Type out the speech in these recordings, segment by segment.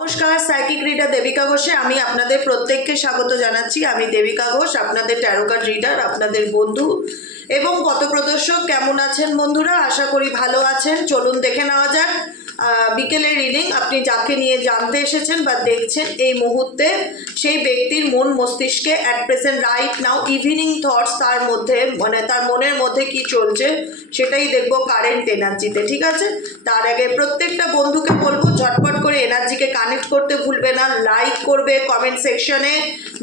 নমস্কার, psychic reader Devika ঘোষে। আমি আপনাদের প্রত্যেককে স্বাগত জানাচ্ছি। আমি দেবিকা ঘোষ, আপনাদের ট্যারোকার রিডার আপনাদের বন্ধু। এবং পথপ্রদর্শক কেমন আছেন বন্ধুরা? আশা করি ভালো আছেন। চলুন দেখে নেওয়া যাক। বিকেলের রিডিং আপনি যাকে নিয়ে জানতে এসেছেন বা দেখছেন এই মুহূর্তে, সেই ব্যক্তির মন মস্তিষ্কে at present right now evening thoughts তার মধ্যে মানে তার মনের মধ্যে কি চলছে, সেটাই দেখব কারেন্ট এনার্জিতে ঠিক আছে? তার আগে প্রত্যেকটা বন্ধুকে বলব, ঝটপট করে এনার্জিকে কানেক্ট করতে ভুলবে না লাইক করবে কমেন্ট সেকশনে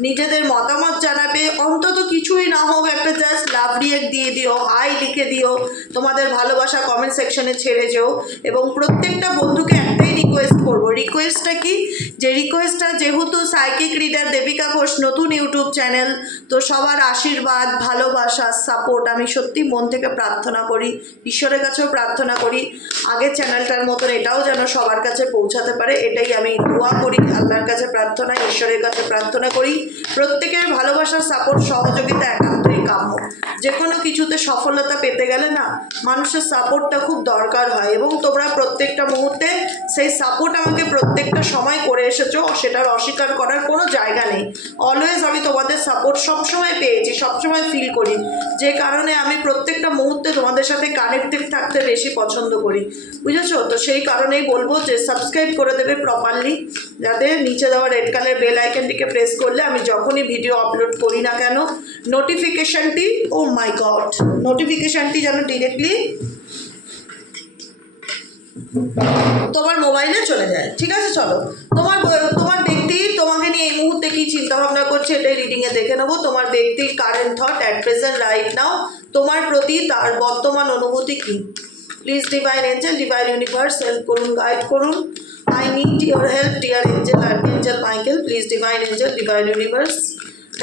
নিজেদের মতামত জানাবে, অন্তত কিছুই না হোক, একটা জাস্ট লাভ রিয়েক্ট দিয়ে দিও হাই লিখে দিও, তোমাদের ভালোবাসা কমেন্ট সেকশনে ছেড়ে যেও এবং প্রত্যেকটা বন্ধুকে একটাই রিকোয়েস্ট করব। রিকোয়েস্টটা কি? যে রিকোয়েস্টটা যেহেতু সাইকিক রিডার দেবিকা ঘোষ নতুন ইউটিউব চ্যানেল তো সবার আশীর্বাদ, ভালোবাসা সাপোর্ট আমি সত্যি মন থেকে প্রার্থনা করি, ঈশ্বরের কাছেও প্রার্থনা করি। আগের চ্যানেলটার মতন এটাও যেন সবার কাছে পৌঁছাতে পারে, এটাই আমি দোয়া করি, আল্লাহর কাছে প্রার্থনা, ঈশ্বরের কাছে প্রার্থনা করি। প্রত্যেকের ভালোবাসার সাপোর্ট সহযোগিতা একান্তই যে কোনো কিছুতে সফলতা পেতে গেলে না, মানুষের সাপোর্টটা খুব দরকার হয় এবং তোমরা প্রত্যেকটা মুহূর্তে সেই সাপোর্ট আমাকে প্রত্যেকটা সময় করে এসেছ, সেটার অস্বীকার করার কোনো জায়গা নেই। অলওয়েজ আমি তোমাদের সাপোর্ট সবসময় পেয়েছি, সবসময় ফিল করি। যে কারণে আমি প্রত্যেকটা মুহূর্তে তোমাদের সাথে কানেক্টেড থাকতে বেশি পছন্দ করি। বুঝেছ? তো সেই কারণেই বলব যে সাবস্ক্রাইব করে দেবে প্রপারলি যাতে নিচে দেওয়া রেড কালার বেল আইকনটিকে প্রেস করলে আমি যখনই ভিডিও আপলোড করি না কেন নোটিফিকেশনটি ও মাই গড নোটিফিকেশনটি যেন ডিরেক্টলি তোমার মোবাইলে চলে যায়। ঠিক আছে, চলো। তোমার তোমার ব্যক্তি তোমাকে নিয়ে এই মুহূর্তে কি চিন্তা ভাবনা করছে এটাই রিডিংয়ে দেখে নেব। তোমার ব্যক্তির current thought at present right now তোমার প্রতি তার বর্তমান অনুভূতি কি? Please divine angel divine universe help করুন গাইড করুন। I need your help dear angel archangel Michael please divine angel divine universe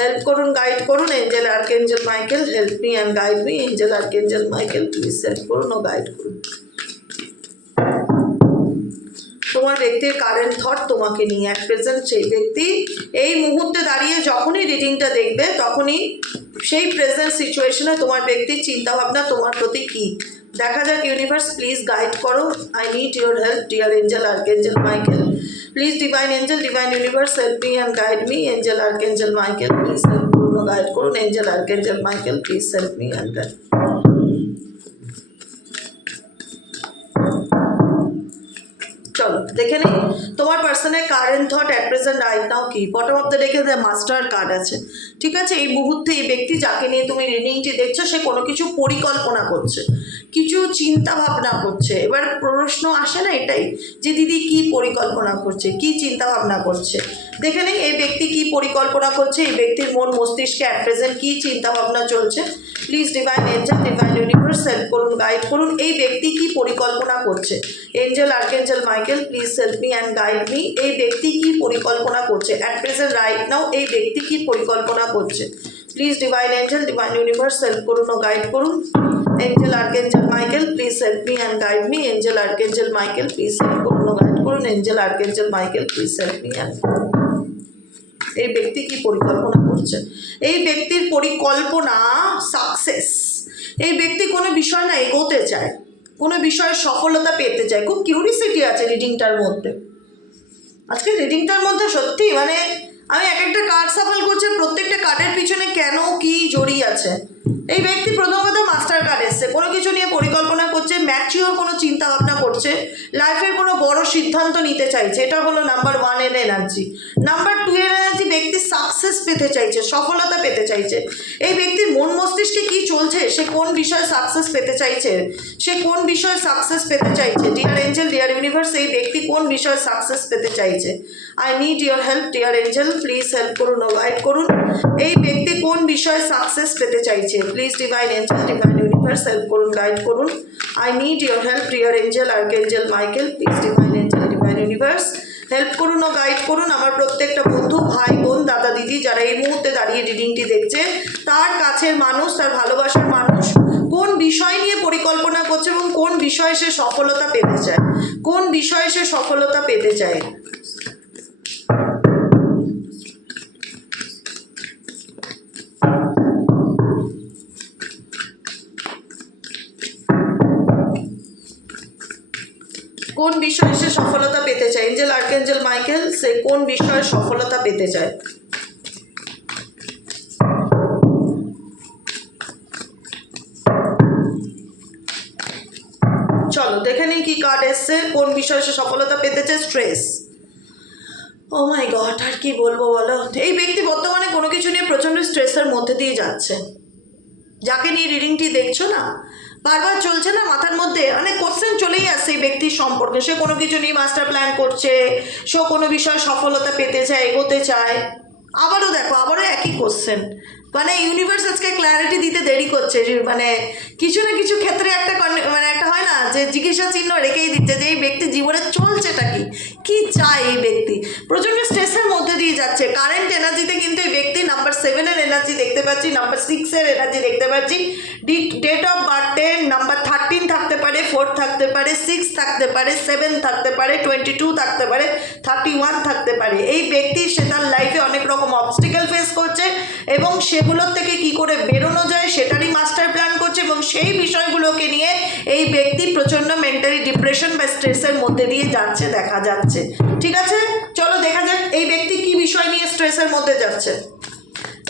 help করুন গাইড করুন angel archangel Michael help me and guide me angel archangel Michael please help করুন ও guide করুন। তোমার ব্যক্তির current thought তোমাকে নিয়ে at present সেই ব্যক্তি এই মুহূর্তে দাঁড়িয়ে যখনই রিডিংটা দেখবে, তখনই সেই প্রেজেন্ট সিচুয়েশনে তোমার ব্যক্তির চিন্তাভাবনা তোমার প্রতি কী? দেখা যাক ইউনিভার্স প্লিজ গাইড করো। I need your help dear angel archangel Michael please divine angel divine universe help me and guide me angel archangel Michael please help করুন গাইড করুন angel archangel Michael please help me and guide চলো দেখে নিই তোমার পার্সনের current thought at present right now কি bottom of the রেখে the master card আছে। ঠিক আছে? এই মুহূর্তে এই ব্যক্তি যাকে নিয়ে তুমি রিডিংটি দেখছ, সে কোনো কিছু পরিকল্পনা করছে। কিছু চিন্তা ভাবনা করছে। এবার প্রশ্ন আসে না এটাই, যে দিদি কি পরিকল্পনা করছে, কি চিন্তা ভাবনা করছে? দেখে নিই এই ব্যক্তি কি পরিকল্পনা করছে, এই ব্যক্তির মন মস্তিষ্কে অ্যাট প্রেজেন্ট কী চিন্তা ভাবনা চলছে? Please divine angel divine universe help করুন গাইড করুন, এই ব্যক্তি কি পরিকল্পনা করছে? Angel archangel Michael please help me and guide me এই ব্যক্তি কি পরিকল্পনা করছে? অ্যাট প্রেজেন্ট রাইট নাও এই ব্যক্তি কি পরিকল্পনা করছে? Please divine angel divine universe help করুন ও গাইড করুন। Angel archangel Michael please help me and guide me angel archangel Michael please help করুন ও গাইড করুন। Angel archangel Michael please help me and এই ব্যক্তি কি পরিকল্পনা করছে? এই ব্যক্তির পরিকল্পনা সাকসেস এই ব্যক্তি কোনো বিষয় না এগোতে চায়। কোনো বিষয়ে সফলতা পেতে চায়। খুব কিউরিসিটি আছে রিডিংটার মধ্যে। আজকে রিডিংটার মধ্যে সত্যি মানে আমি এক একটা কার্ড সাফল করছি, প্রত্যেকটা কার্ডের পিছনে কেন কি জড়িয়ে আছে? এই ব্যক্তি প্রথম কথা মাস্টার কার্ড এসছে, কোনো কিছু নিয়ে পরিকল্পনা করছে ম্যাচিওর কোনো চিন্তা ভাবনা করছে লাইফের কোনো বড় সিদ্ধান্ত নিতে চাইছে, এটা হলো নাম্বার ওয়ানের এনার্জি নাম্বার টু এর এনার্জি ব্যক্তি সাকসেস পেতে চাইছে, সফলতা পেতে চাইছে, এই ব্যক্তির মন মস্তিষ্কে কি চলছে, সে কোন বিষয়ে সাকসেস পেতে চাইছে, সে কোন বিষয়ে সাকসেস পেতে চাইছে ডিয়ার এঞ্জেল ডিয়ার ইউনিভার্স এই ব্যক্তি কোন বিষয়ে সাকসেস পেতে চাইছে? I need your help dear angel please help করুন গাইড করুন। এই ব্যক্তি কোন বিষয়ে সাকসেস পেতে চাইছে? Please divine angel divine universe help করুন গাইড করুন। I need your help dear angel archangel Michael please divine angel divine universe help করুন ও গাইড করুন। আমার প্রত্যেকটা বন্ধু, ভাই, বোন, দাদা, দিদি যারা এই মুহূর্তে দাঁড়িয়ে রিডিংটি দেখছে, তার কাছের মানুষ, তার ভালোবাসার মানুষ, কোন বিষয় নিয়ে পরিকল্পনা করছে এবং কোন বিষয়ে সে সফলতা পেতে চায়? কোন বিষয়ে সে সফলতা পেতে চায়? কোন বিষয়ে সে সফলতা পেতে চায়? এঞ্জেল, আর্কেঞ্জেল, মাইকেল, সে কোন বিষয়ে সফলতা পেতে চায়? চলো, দেখে নিই কি কার্ড এসছে, কোন বিষয়ে সে সফলতা পেতে চায়? স্ট্রেস ও মাই গড আর কি বলব বলো? এই ব্যক্তি বর্তমানে কোনো কিছু নিয়ে প্রচণ্ড স্ট্রেসের মধ্যে দিয়ে যাচ্ছে। যাকে নিয়ে রিডিংটি দেখছ না? বারবার চলছে না মাথার মধ্যে? অনেক কোশ্চেন চলেই আসছে এই ব্যক্তির সম্পর্কে। সে কোনো কিছু নিয়ে মাস্টার প্ল্যান করছে, সে কোনো বিষয়ে সফলতা পেতে চায়, এগোতে চায়। আবারও দেখো, আবারও একই কোশ্চেন মানে ইউনিভার্স আজকে ক্ল্যারিটি দিতে দেরি করছে মানে কিছু না কিছু ক্ষেত্রে একটা মানে একটা হয় না, যে জিজ্ঞাসা চিহ্ন রেখেই দিচ্ছে যে এই ব্যক্তি জীবনে চলছেটা কি? কি চায় এই ব্যক্তি? প্রচণ্ড স্ট্রেসের মধ্যে দিয়ে যাচ্ছে। কারেন্ট এনার্জিতে কিন্তু এই ব্যক্তি নাম্বার সেভেনের এনার্জি দেখতে পাচ্ছি নাম্বার সিক্সের এনার্জি দেখতে পাচ্ছি। Date of birthday number thirteen থাকতে পারে ফোর থাকতে পারে সিক্স থাকতে পারে সেভেন থাকতে পারে টোয়েন্টি টু থাকতে পারে থার্টি ওয়ান থাকতে পারে। এই ব্যক্তি সে তার লাইফে অনেক রকম অবস্টিক্যাল ফেস করছে এবং সেগুলোর থেকে কি করে বেরোনো যায় সেটারই মাস্টার প্ল্যান করছে এবং সেই বিষয়গুলোকে নিয়ে এই ব্যক্তি প্রচণ্ড মেন্টালি ডিপ্রেশন বা স্ট্রেসের মধ্যে দিয়ে যাচ্ছে, দেখা যাচ্ছে। ঠিক আছে? চলো দেখা যাক এই ব্যক্তি কি বিষয় নিয়ে স্ট্রেসের মধ্যে যাচ্ছে।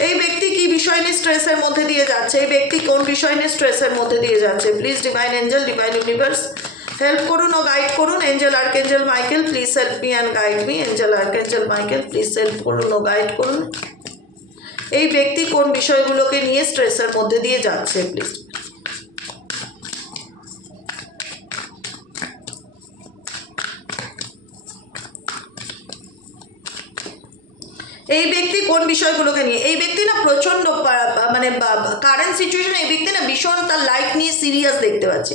এই ব্যক্তি কি বিষয় নিয়ে স্ট্রেসের মধ্যে দিয়ে যাচ্ছে? এই ব্যক্তি কোন বিষয় নিয়ে স্ট্রেসের মধ্যে দিয়ে যাচ্ছে? Please divine angel divine universe help করুন ও গাইড করুন। Angel archangel Michael please help me and guide me angel archangel Michael please help করুন ও গাইড করুন। এই ব্যক্তি কোন বিষয়গুলোকে নিয়ে স্ট্রেসের মধ্যে দিয়ে যাচ্ছে প্লিজ এই ব্যক্তি কোন বিষয়গুলোকে নিয়ে, এই ব্যক্তি না প্রচণ্ড মানে কারেন্ট সিচুয়েশন এই ব্যক্তি না ভীষণ তার লাইফ নিয়ে সিরিয়াস দেখতে পাচ্ছি।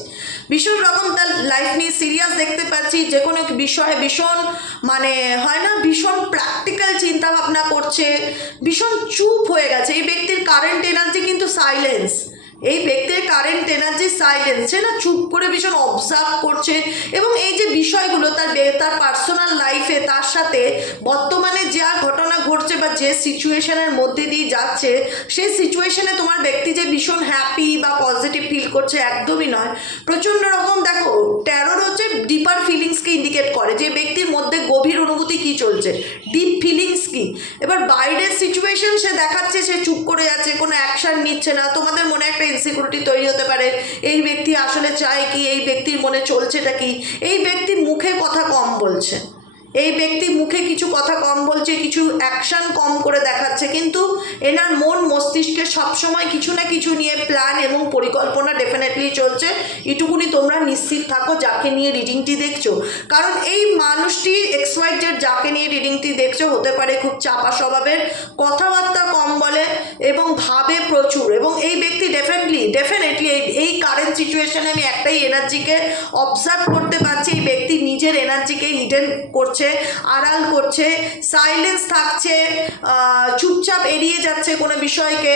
ভীষণ রকম তার লাইফ নিয়ে সিরিয়াস দেখতে পাচ্ছি, যে কোনো বিষয়ে ভীষণ মানে হয় না, ভীষণ প্র্যাকটিক্যাল চিন্তা ভাবনা করছে, ভীষণ চুপ হয়ে গেছে। এই ব্যক্তির কারেন্ট এনার্জি কিন্তু সাইলেন্স এই ব্যক্তির কারেন্ট এনার্জি সাইলেন্স সে না চুপ করে ভীষণ অবজার্ভ করছে এবং এই যে বিষয়গুলো তার তার পার্সোনাল লাইফে তার সাথে বর্তমানে যা ঘটনা ঘটছে বা যে সিচুয়েশনের মধ্যে দিয়ে যাচ্ছে, সেই সিচুয়েশনে তোমার ব্যক্তি যে ভীষণ হ্যাপি বা পজিটিভ ফিল করছে একদমই নয়। প্রচণ্ড রকম দেখো ট্যারোর হচ্ছে ডিপার ফিলিংসকে ইন্ডিকেট করে। যে ব্যক্তির মধ্যে গভীর অনুভূতি কি চলছে ডিপ ফিলিংস কি? এবার বাইরের সিচুয়েশন সে দেখাচ্ছে, সে চুপ করে যাচ্ছে কোনো অ্যাকশন নিচ্ছে না, তোমাদের মনে একটা ইনসিকিউরিটি তৈরি হতে পারে, এই ব্যক্তি আসলে চায় কি, এই ব্যক্তির মনে চলছেটা কি? এই ব্যক্তি মুখে কথা কম বলছে। এই ব্যক্তি মুখে কিছু কথা কম বলছে, কিছু অ্যাকশন কম করে দেখাচ্ছে, কিন্তু এনার মন মস্তিষ্কে সবসময় কিছু না কিছু নিয়ে প্ল্যান এবং পরিকল্পনা ডেফিনেটলি চলছে। এটুকুনি তোমরা নিশ্চিত থাকো, যাকে নিয়ে রিডিংটি দেখছ। কারণ এই মানুষটি এক্সওয়াইজেড যাকে নিয়ে রিডিংটি দেখছ, হতে পারে খুব চাপা স্বভাবের, কথাবার্তা কম বলে এবং ভাবে প্রচুর। এবং এই ব্যক্তি ডেফিনেটলি ডেফিনেটলি এই কারেন্ট সিচুয়েশানে আমি একটাই এনার্জিকে অবজার্ভ করতে পারছি, এই ব্যক্তি নিজের এনার্জিকে হিডেন করছে। আড়াল করছে সাইলেন্স থাকছে চুপচাপ এড়িয়ে যাচ্ছে কোনো বিষয়কে,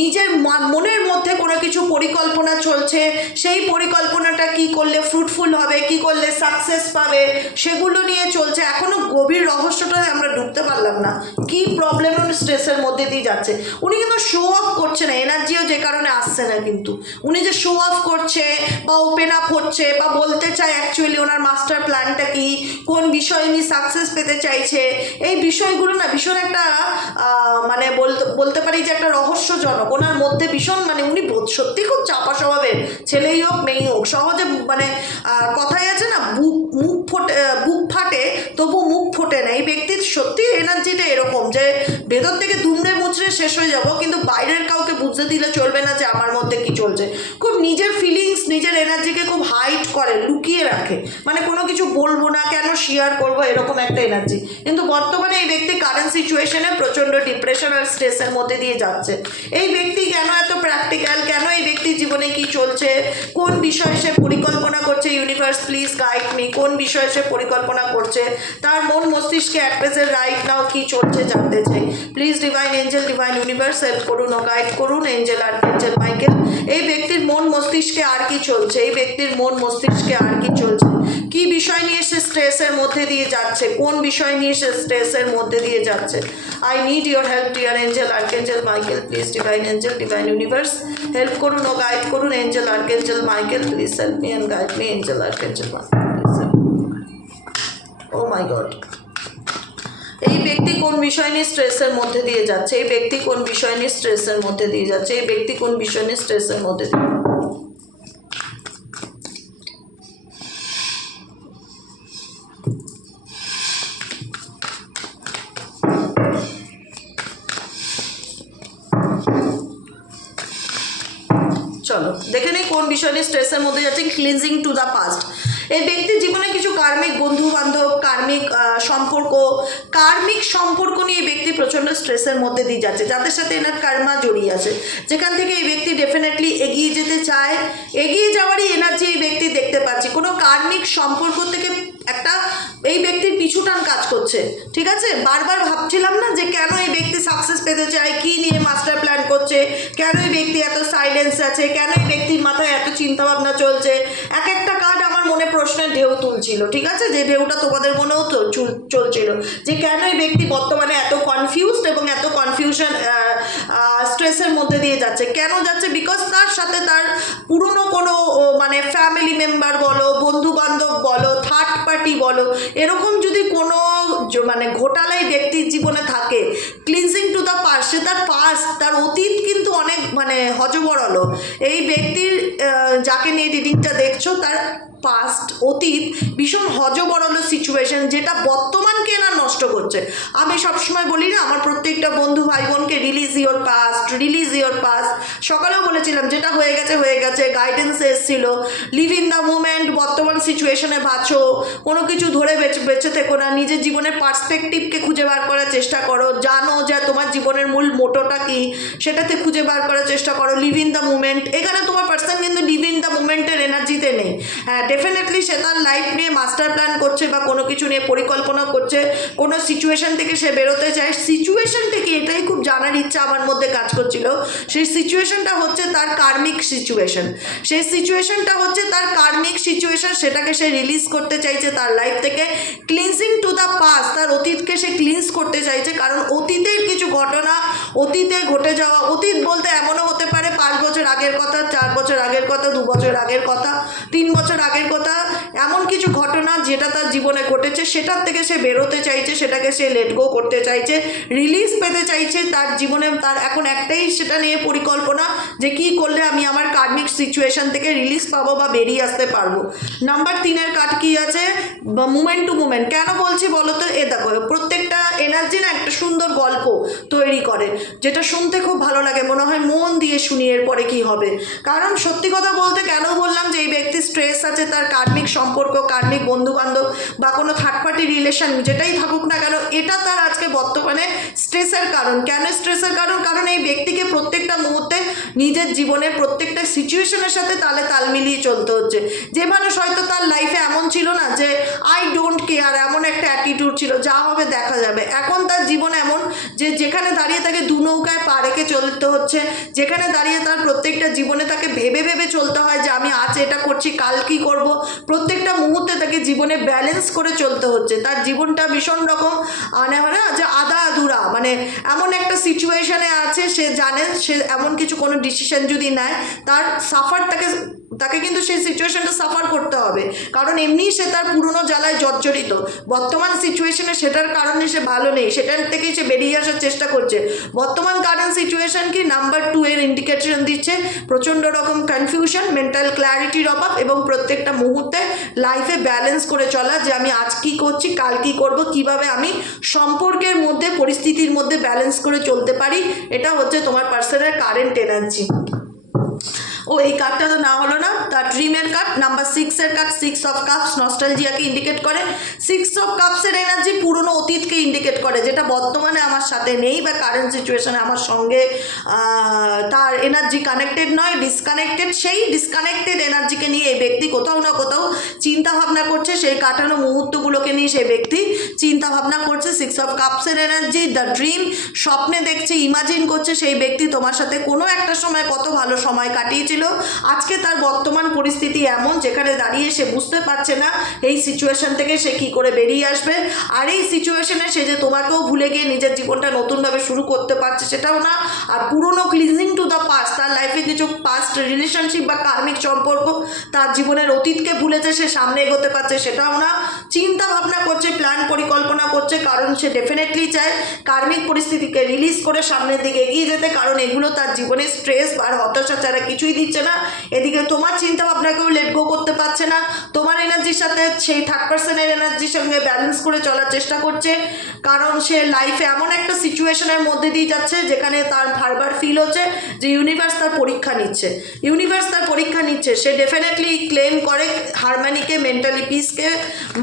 নিজের মনের মধ্যে কোনো কিছু পরিকল্পনা চলছে, সেই পরিকল্পনাটা কি করলে ফ্রুটফুল হবে, কি করলে সাকসেস পাবে, সেগুলো নিয়ে চলছে, এখনও গভীর রহস্যটা আমরা ঢুকতে পারলাম না। কি প্রবলেম স্ট্রেসের মধ্যে দিয়ে যাচ্ছে। উনি কিন্তু শো অফ করছে না এনার্জিও যে কারণে আসছে না কিন্তু। উনি যে শো অফ করছে বা ওপেন আপ হচ্ছে বা বলতে চায় অ্যাকচুয়ালি ওনার মাস্টার প্ল্যানটা কি, কোন বিষয় উনি সাকসেস পেতে চাইছে। এই বিষয়গুলো না ভীষণ একটা মানে বলতে বলতে পারি যে একটা রহস্যজনক। ওনার মধ্যে ভীষণ মানে উনি সত্যি খুব চাপা স্বভাবের। ছেলেই হোক, মেয়েই হোক, সহজে মানে কথাই আছে না, বুক, মুখ ফোটে বুক ফাটে, তবু মুখ ফোটে না। এই ব্যক্তির সত্যি এনার্জিটা এরকম যে, ভেতর থেকে দুমড়ে মুচড়ে শেষ হয়ে যাব, কিন্তু বাইরের কাউকে বুঝতে দিলে চলবে না যে আমার মধ্যে কি চলছে। খুব নিজের ফিলিংস নিজের এনার্জিকে খুব হাইট করে, লুকিয়ে রাখে। মানে কোনো কিছু বলব না, কেন শেয়ার করব এরকম একটা এনার্জি কিন্তু বর্তমানে এই ব্যক্তি কারেন্ট সিচুয়েশনে প্রচণ্ড ডিপ্রেশন আর স্ট্রেসের মধ্যে দিয়ে যাচ্ছে। এই ব্যক্তি কেন এত প্র্যাকটিক্যাল কেন এই ব্যক্তির জীবনে কি চলছে? কোন বিষয়ে সে পরিকল্পনা করছে? ইউনিভার্স প্লিজ গাইড মি কোন বিষয়ে সে পরিকল্পনা করছে? তার মন মস্তিষ্কে অ্যাক্ট্রেসের রাইট নাও কি চলছে জানতে চাই। Please divine angel divine universe help করুন ও গাইড করুন। এঞ্জেল আর এঞ্জেল মাইকেল এই ব্যক্তির মন মস্তিষ্কে আর কি চলছে? এই ব্যক্তির মন মস্তিষ্কে আর কি চলছে? কি বিষয় নিয়ে সে স্ট্রেসের মধ্যে দিয়ে যাচ্ছে? কোন বিষয় নিয়ে সে স্ট্রেসের মধ্যে দিয়ে যাচ্ছে? I need your help dear angel archangel Michael please divine angel divine universe help করুন ও গাইড করুন angel archangel Michael please help me and guide me angel archangel help my god এই ব্যক্তি কোন বিষয় নিয়ে স্ট্রেসের মধ্যে দিয়ে যাচ্ছে? এই ব্যক্তি কোন বিষয় নিয়ে স্ট্রেসের মধ্যে দিয়ে যাচ্ছে? এই ব্যক্তি কোন বিষয় নিয়ে স্ট্রেসের মধ্যে দিয়ে চলো, দেখে নেই কোন বিষয় নিয়ে স্ট্রেসের মধ্যে যাচ্ছে ক্লিনজিং টু দ্য পাস্ট এই ব্যক্তির জীবনে কিছু কার্মিক বন্ধু বান্ধব কার্মিক সম্পর্ক কার্মিক সম্পর্ক নিয়ে এই ব্যক্তি প্রচণ্ড স্ট্রেসের মধ্যে দিয়ে যাচ্ছে। যাদের সাথে এনার কার্মা জড়িয়ে আছে। যেখান থেকে এই ব্যক্তি ডেফিনেটলি এগিয়ে যেতে চায়, এগিয়ে যাওয়ারই এনার্জি এই ব্যক্তি দেখতে পাচ্ছি। কোনো কার্মিক সম্পর্ক থেকে একটা এই ব্যক্তির পিছুটান কাজ করছে, ঠিক আছে? বারবার ভাবছিলাম না যে কেন এই ব্যক্তি সাকসেস পেতে চায়, কী নিয়ে মাস্টার প্ল্যান করছে, কেন এই ব্যক্তি এত সাইলেন্স আছে, কেন এই ব্যক্তির মাথায় এত চিন্তা ভাবনা চলছে? এক একটা কার্ড আমার মনে প্রশ্নের ঢেউ তুলছিল, ঠিক আছে? যে ঢেউটা তোমাদের মনেও চলছিল, যে কেন এই ব্যক্তি বর্তমানে এত কনফিউজড এবং এত কনফিউশন স্ট্রেসের মধ্যে দিয়ে যাচ্ছে। কেন যাচ্ছে? বিকজ তার সাথে তার পুরনো কোনো মানে ফ্যামিলি মেম্বার বলো বন্ধু বান্ধব বলো থার্ড পার্টি বলো, এরকম যদি কোনো মানে ঘোটালাই ব্যক্তির জীবনে থাকে ক্লিনজিং টু দ্য পাস সে তার পাস তার অতীত কিন্তু অনেক মানে হজবরল এই ব্যক্তির যাকে নিয়ে রিডিংটা দেখছ, তার পাস্ট অতীত ভীষণ হজবরল সিচুয়েশন যেটা বর্তমানকে না নষ্ট করছে। আমি সবসময় বলি না, আমার প্রত্যেকটা বন্ধু ভাই বোনকে release your past release your past সকালেও বলেছিলাম, যেটা হয়ে গেছে হয়ে গেছে গাইডেন্স এসেছিল। লিভ ইন দ্য মুমেন্ট বর্তমান সিচুয়েশনে বাঁচো। কোনো কিছু ধরে বেঁচে বেঁচে থেকো না। নিজের জীবনের পার্সপেক্টিভকে খুঁজে বার করার চেষ্টা করো। জানো যে তোমার জীবনের মূল মোটোটা কি, সেটাতে খুঁজে বার করার চেষ্টা করো। লিভ ইন দ্য মুমেন্ট এখানে তোমার পার্সন কিন্তু লিভ ইন দ্য মুমেন্টের এনার্জিতে নেই। হ্যাঁ ডেফিনেটলি সে তার লাইফ নিয়ে মাস্টার প্ল্যান করছে বা কোনো কিছু নিয়ে পরিকল্পনা করছে। কোনো সিচুয়েশন থেকে সে বেরোতে চায়। সিচুয়েশন থেকে এটাই খুব জানার ইচ্ছা আমার মধ্যে কাজ করছিল। সেই সিচুয়েশনটা হচ্ছে তার কার্মিক সিচুয়েশন সেই সিচুয়েশনটা হচ্ছে তার কার্মিক সিচুয়েশন সেটাকে সে রিলিজ করতে চাইছে তার লাইফ থেকে। ক্লিনজিং টু দ্য পাস তার অতীতকে সে ক্লিনস করতে চাইছে। কারণ অতীতের কিছু ঘটনা, অতীতে ঘটে যাওয়া, অতীত বলতে এমনও হতে পারে পাঁচ বছর আগের কথা, চার বছর আগের কথা, দু বছর আগের কথা। তিন বছর আগের কথা এমন কিছু ঘটনা যেটা তার জীবনে ঘটেছে, সেটার থেকে সে বেরোতে চাইছে, সেটাকে সে লেট গো করতে চাইছে রিলিজ পেতে চাইছে তার জীবনে, তার এখন একটাই সেটা নিয়ে পরিকল্পনা যে কি করলে আমি আমার কার্মিক সিচুয়েশন থেকে রিলিজ পাবো বা বেরিয়ে আসতে পারব। নাম্বার তিনের কার্ড কি আছে? মুমেন্ট টু মুমেন্ট কেন বলছি বলো তো? এ দেখো, প্রত্যেকটা এনার্জি না একটা সুন্দর গল্প তৈরি করে, যেটা শুনতে খুব ভালো লাগে, মনে হয় মন দিয়ে শুনি এরপরে কি হবে। কারণ সত্যি কথা বলতে কেন বললাম যে এই ব্যক্তি স্ট্রেস আছে, তার কার্মিক সম্পর্ক কার্মিক বন্ধু বান্ধব বা কোনো থার্ড পার্টি রিলেশন যেটাই থাকুক না কেন, এটা তার আজকে বর্তমানে স্ট্রেসের কারণ। কেন স্ট্রেসের কারণ? কারণ এই ব্যক্তিকে প্রত্যেকটা মুহূর্তে নিজের জীবনের প্রত্যেকটা সিচুয়েশনের সাথে তালে তাল মিলিয়ে চলতে হচ্ছে। যে মানুষ হয়তো তার লাইফে এমন ছিল না যে আই ডোন্ট কেয়ার এমন একটা অ্যাটিটিউড ছিল, যা হবে দেখা যাবে। এখন তার জীবন এমন যে, যেখানে দাঁড়িয়ে তাকে দু নৌকায় পা রেখে চলতে হচ্ছে, যেখানে দাঁড়িয়ে তার প্রত্যেকটা জীবনে তাকে ভেবে ভেবে চলতে হয় যে, আমি আজ এটা করছি, কাল কি করব? প্রত্যেকটা মুহূর্তে তাকে জীবনে ব্যালেন্স করে চলতে হচ্ছে। তার জীবনটা ভীষণ রকম মানে হয় না যে আধা আধুরা। মানে এমন একটা সিচুয়েশানে আছে, সে জানে, সে এমন কিছু কোনো ডিসিশন যদি নেয়, তার সাফার তাকে তাকে কিন্তু সেই সিচুয়েশনটা সাফার করতে হবে। কারণ এমনিই সে তার পুরনো জ্বালায় জর্জরিত। বর্তমান সিচুয়েশনে সেটার কারণে সে ভালো নেই। সেটার থেকেই সে বেরিয়ে আসার চেষ্টা করছে। বর্তমান কারেন্ট সিচুয়েশন কি? নাম্বার টু এর ইন্ডিকেশন দিচ্ছে প্রচণ্ড রকম কনফিউশন মেন্টাল ক্ল্যারিটির অভাব এবং প্রত্যেকটা মুহূর্তে লাইফে ব্যালেন্স করে চলা যে আমি আজ কী করছি, কাল কী করব, কীভাবে আমি সম্পর্কের মধ্যে, পরিস্থিতির মধ্যে ব্যালেন্স করে চলতে পারি, এটা হচ্ছে তোমার পার্সনের কারেন্ট এনার্জি ও এই কার্ডটা তো না হলো না। তার ড্রিমের কার্ড নাম্বার সিক্সের কার্ড সিক্স অফ কাপস নস্টালজিয়াকে ইন্ডিকেট করে। সিক্স অফ কাপসের এনার্জি পুরনো অতীতকে ইন্ডিকেট করে, যেটা বর্তমানে আমার সাথে নেই বা কারেন্ট সিচুয়েশনে আমার সঙ্গে তার এনার্জি কানেক্টেড নয় ডিসকানেক্টেড সেই ডিসকানেক্টেড এনার্জিকে নিয়ে এই ব্যক্তি কোথাও না কোথাও চিন্তা ভাবনা করছে। সেই কাটানো মুহূর্তগুলোকে নিয়ে সেই ব্যক্তি চিন্তা ভাবনা করছে সিক্স অফ কাপসের এনার্জি দ্য ড্রিম স্বপ্নে দেখছে ইমাজিন করছে। সেই ব্যক্তি তোমার সাথে কোনো একটা সময় কত ভালো সময় কাটিয়েছিল। আজকে তার বর্তমান পরিস্থিতি এমন, যেখানে দাঁড়িয়ে সে বুঝতে পারছে না এই সিচুয়েশন থেকে সে কি করে বেরিয়ে আসবে। আর এই সিচুয়েশনে সে যে তোমাকেও ভুলে গিয়ে নিজের জীবনটা নতুনভাবে শুরু করতে পারছে সেটাও না। আর পুরনো ক্লিজিং টু দ্য পাস্ট তার লাইফে কিছু পাস্ট রিলেশনশিপ বা কার্মিক সম্পর্ক তার জীবনের অতীতকে ভুলেছে, সে সামনে এগোতে পারছে সেটাও না। চিন্তা ভাবনা করছে প্ল্যান পরিকল্পনা করছে, কারণ সে ডেফিনেটলি চায় কার্মিক পরিস্থিতিকে রিলিজ করে সামনের দিকে এগিয়ে যেতে, কারণ এগুলো তার জীবনে স্ট্রেস আর হতাশা ছাড়া কিছুই দিচ্ছে না। এদিকে তোমার চিন্তা ভাবনাকেও লেট গো করতে পারছে না। তোমার এনার্জির সাথে সেই থার্ড পার্সনের এনার্জির সঙ্গে ব্যালেন্স করে চলার চেষ্টা করছে। কারণ সে লাইফে এমন একটা সিচুয়েশনের মধ্যে দিয়ে যাচ্ছে, যেখানে তার বারবার ফিল হচ্ছে যে ইউনিভার্স তার পরীক্ষা নিচ্ছে। ইউনিভার্স তার পরীক্ষা নিচ্ছে, সে ডেফিনেটলি ক্লেম করে হারমানিকে মেন্টালি পিসকে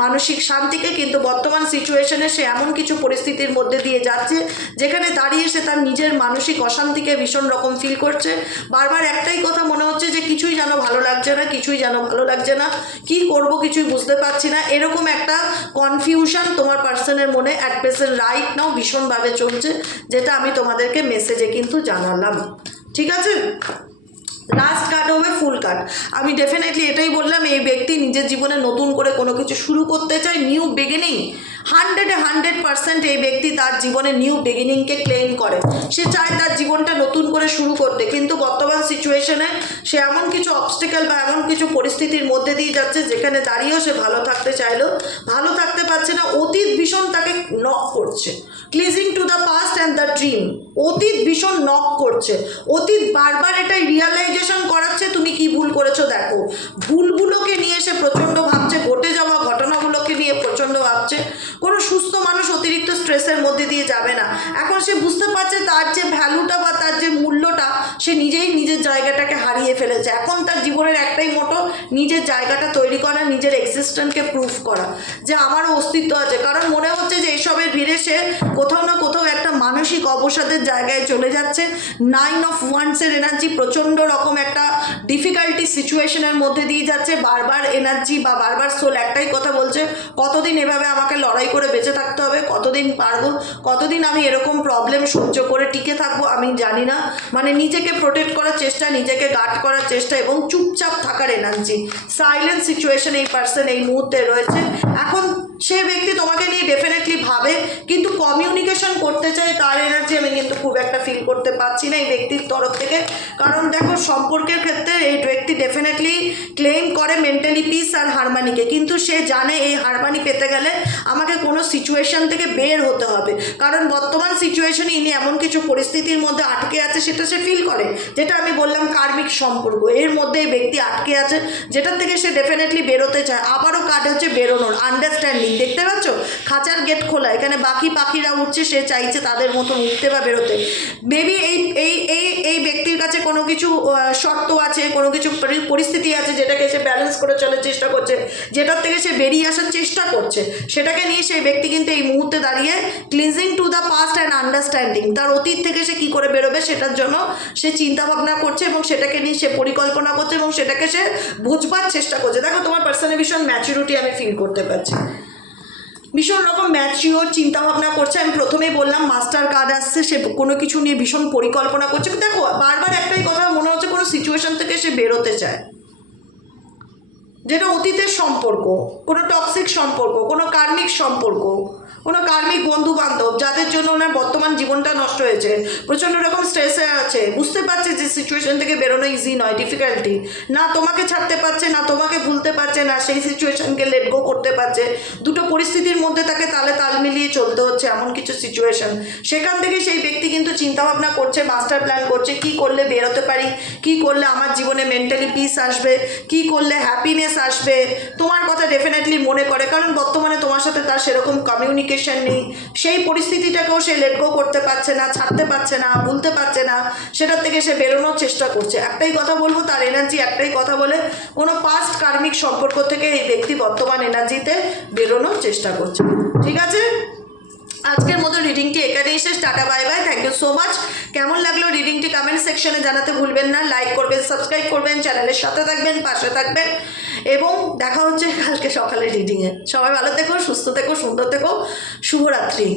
মানসিক শান্তিকে, কিন্তু বর্তমান সিচুয়েশনে সে এমন কিছু পরিস্থিতির মধ্যে দিয়ে যাচ্ছে, যেখানে দাঁড়িয়ে সে তার নিজের মানসিক অশান্তিকে ভীষণ রকম ফিল করছে। বারবার একটাই কথা মনে হচ্ছে যে কিছুই যেন ভালো লাগছে না, কিছুই যেন ভালো লাগছে না, কি করব কিছুই বুঝতে পারছি না। এরকম একটা কনফিউশন তোমার পার্সনের মনে অ্যাট প্রেসেন্ট রাইট নাও ভীষণভাবে চলছে, যেটা আমি তোমাদেরকে মেসেজে কিন্তু জানালাম। ঠিক আছে? লাস্ট কার্ড হবে ফুল কার্ড আমি ডেফিনেটলি এটাই বললাম, এই ব্যক্তি নিজের জীবনে নতুন করে কোনো কিছু শুরু করতে চায় নিউ বিগিনিং হান্ড্রেডে হান্ড্রেড পার্সেন্ট এই ব্যক্তি তার জীবনে নিউ বিগিনিংকে ক্লেম করে। সে চায় তার জীবনটা নতুন করে শুরু করতে। কিন্তু বর্তমান সিচুয়েশনে সে এমন কিছু অবস্টিক্যাল বা এমন কিছু পরিস্থিতির মধ্যে দিয়ে যাচ্ছে, যেখানে দাঁড়িয়েও সে ভালো থাকতে চাইলেও ভালো থাকতে পারছে না, অতীত ভীষণ তাকে নক করছে। Cleansing to the past and the dream অতীত ভীষণ নক করছে। অতীত বারবার এটাই রিয়ালাইজেশন করাচ্ছে, তুমি কি ভুল করেছ দেখো। ভুলগুলোকে নিয়ে সে প্রচণ্ড ভাবছে, ঘটে যাওয়া ভাবছে, কোনো সুস্থ মানুষ অতিরিক্ত স্ট্রেসের মধ্যে দিয়ে যাবে না। এখন সে বুঝতে পারছে তার যে ভ্যালুটা বা তার যে মূল্যটা, সে নিজেই নিজের জায়গাটাকে হারিয়ে ফেলেছে। এখন তার জীবনের একটাই মোটো, নিজের জায়গাটা তৈরি করা, নিজের এক্সিস্টেন্টকে প্রুফ করা, যে আমারও অস্তিত্ব আছে। কারণ মনে হচ্ছে যে এসবের ভিড়ে সে কোথাও না কোথাও একটা মানসিক অবসাদের জায়গায় চলে যাচ্ছে। নাইন অফ ওয়ান্সের এনার্জি প্রচণ্ড রকম একটা ডিফিকাল্টি সিচুয়েশনের মধ্যে দিয়ে যাচ্ছে। বারবার এনার্জি বা বারবার সোল একটাই কথা বলছে। কতদিন এভাবে আমাকে লড়াই করে বেঁচে থাকতে হবে, কতদিন পারব, কতদিন আমি এরকম প্রবলেম সহ্য করে টিকে থাকব আমি জানি না। মানে নিজেকে প্রোটেক্ট করার চেষ্টা, নিজেকে গার্ড করার চেষ্টা এবং চুপচাপ থাকার এনার্জি সাইলেন্ট সিচুয়েশন এই পার্সন এই মুহূর্তে রয়েছে। এখন সে ব্যক্তি তোমাকে নিয়ে ডেফিনেটলি ভাবে, কিন্তু কমিউনিকেশন করতে চায় তার এনার্জি আমি কিন্তু খুব একটা ফিল করতে পারছি না এই ব্যক্তির তরফ থেকে। কারণ দেখো, সম্পর্কের ক্ষেত্রে এই ব্যক্তি ডেফিনেটলি ক্লেম করে মেন্টালি পিস আর হারমানিকে কিন্তু সে জানে এই হারমানি পেতে গেলে আমাকে কোনো সিচুয়েশন থেকে বের হতে হবে। কারণ বর্তমান সিচুয়েশনে ইনি এমন কিছু পরিস্থিতির মধ্যে আটকে আছে, সেটা সে ফিল করে। যেটা আমি বললাম কার্মিক সম্পর্ক। এর মধ্যে এই ব্যক্তি আটকে আছে, যেটার থেকে সে ডেফিনেটলি বেরোতে চায়। আবারও কার্ড হচ্ছে বেরোনোর আন্ডারস্ট্যান্ডিং দেখতে পাচ্ছ? খাঁচার গেট খোলা, এখানে বাকি পাখিরা উঠছে, সে চাইছে তাদের মতন উঠতে বা বেরোতে। মেবি এই এই এই এই ব্যক্তির কাছে কোনো কিছু শর্ত আছে, কোনো কিছু পরি- পরিস্থিতি আছে যেটাকে সে ব্যালেন্স করে চলার চেষ্টা করছে, যেটার থেকে সে বেরিয়ে আসার চেষ্টা করছে। সেটাকে নিয়ে সেই ব্যক্তি কিন্তু এই মুহূর্তে দাঁড়িয়ে cleansing to the past and understanding তার অতীত থেকে সে কী করে বেরোবে সেটার জন্য সে চিন্তা ভাবনা করছে এবং সেটাকে নিয়ে সে পরিকল্পনা করছে এবং সেটাকে সে বুঝবার চেষ্টা করছে। দেখো তোমার পার্সনে ভীষণ ম্যাচুরিটি আমি ফিল করতে পারছি। ভীষণ রকম ম্যাচিওর চিন্তা ভাবনা করছে। আমি প্রথমেই বললাম মাস্টার কার্ড আসছে, সে কোনো কিছু নিয়ে ভীষণ পরিকল্পনা করছে। দেখো, বারবার একটাই কথা মনে হচ্ছে, কোনো সিচুয়েশন থেকে সে বেরোতে চায়। যেটা অতীতের সম্পর্ক, কোনো টক্সিক সম্পর্ক, কোনো কার্মিক সম্পর্ক। কোনো কার্মিক বন্ধু বান্ধব যাদের জন্য ওনার বর্তমান জীবনটা নষ্ট হয়েছে, প্রচণ্ড রকম স্ট্রেসে আছে, বুঝতে পারছে যে সিচুয়েশন থেকে বেরোনো ইজি নয় ডিফিকাল্টি না তোমাকে ছাড়তে পারছে, না তোমাকে ভুলতে পারছে, না সেই সিচুয়েশনকে লেট গো করতে পারছে। দুটো পরিস্থিতির মধ্যে তাকে তালে তাল মিলিয়ে চলতে হচ্ছে এমন কিছু সিচুয়েশন সেখান থেকে সেই ব্যক্তি কিন্তু চিন্তাভাবনা করছে মাস্টার প্ল্যান করছে, কি করলে বেরোতে পারি? কি করলে আমার জীবনে মেন্টালি পিস আসবে? কি করলে হ্যাপিনেস আসবে? তোমার কথা ডেফিনেটলি মনে করে, কারণ বর্তমানে তোমার সাথে তার সেরকম কমিউনিকেশন নেই। সেই পরিস্থিতিটাকেও সে লেট গো করতে পারছে না, ছাড়তে পারছে না, ভুলতে পারছে না, সেটার থেকে সে বেরোনোর চেষ্টা করছে। একটাই কথা বলব, তার এনার্জি একটাই কথা বলে, কোনো পাস্ট কার্মিক সম্পর্ক থেকে এই ব্যক্তি বর্তমান এনার্জিতে বেরোনোর চেষ্টা করছে। ঠিক আছে? আজকের মতো রিডিংটি এখানেই শেষ। Tata bye bye thank you so much কেমন লাগল রিডিংটি কমেন্ট সেকশনে জানাতে ভুলবেন না। লাইক করবেন সাবস্ক্রাইব করবেন চ্যানেলের সাথে থাকবেন, পাশে থাকবেন। এবং দেখা হচ্ছে কালকে সকালে রিডিংয়ে সবাই ভালো থেকো, সুস্থ থেকো, সুন্দর থেকো। শুভরাত্রি।